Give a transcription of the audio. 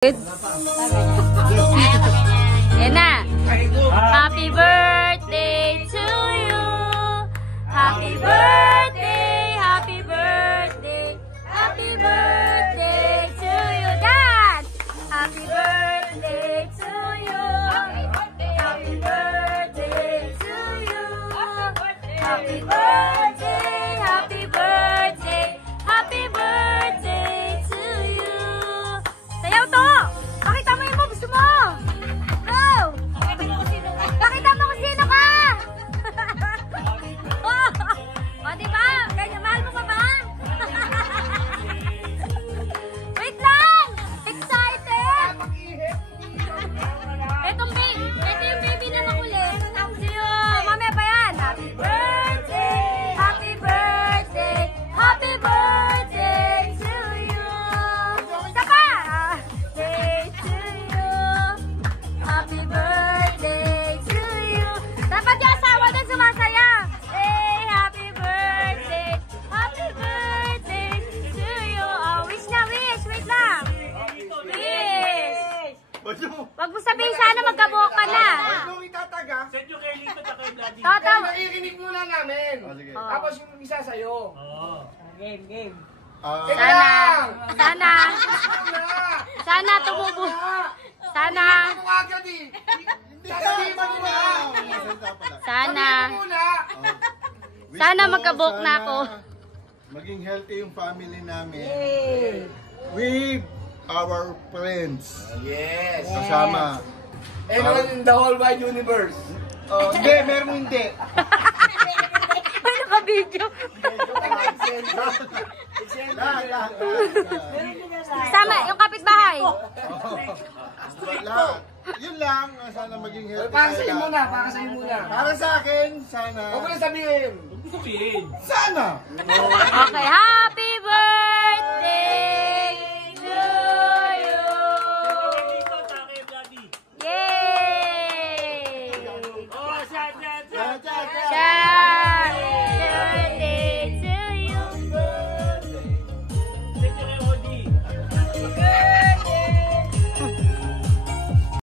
Yan na. Happy birthday to you. Happy birthday, happy birthday, happy birthday to you. Dad! Happy birthday to you. Happy birthday to you. Happy birthday, happy birthday, happy birthday to you. Sayaw to! Pakita mo yung moves mo! Go! Pakita mo kung sino ka! O, diba? Ganyan, mahal mo pa ba? Wait lang! Excited! Ito yung baby na makulit. Sino? Mamaya pa yan. Happy birthday! Happy birthday! Happy birthday to you! Isa pa! Birthday to you! Happy birthday to you! Dapat yung asawa doon sumasaya! Hey, happy birthday! Happy birthday to you! Oh, wish na, wish! Wait lang! Wish! Wag mo sabihin sana magkabuhok ka na! Huwag mong itataga. Send nyo kay Lito at kay Vladimir. Toto! Nakikinig muna namin. Sige. Tapos yung isa sa'yo. Oo. Game. Teka Sana! lang! Sana! Sana tumubo! Sana! Ano ka agad eh? Sasabihin mo muna. Sana! Sabihin mo muna. Sana magkabuhok na ako. Maging healthy yung family namin. With our friends. Yes. Kasama. And on the whole wide universe. Oh, hindi, meron mo hindi. Ay, naka-video. Lahat. Sama, yung kapitbahay. Lahat. Yun lang, sana maging healthy. Para sa'yo tayo muna, lahat. para sa'yo muna. Para sa akin, sana. Huwag mo na sabihin. Huwag mo sabihin. Sana! Okay, happy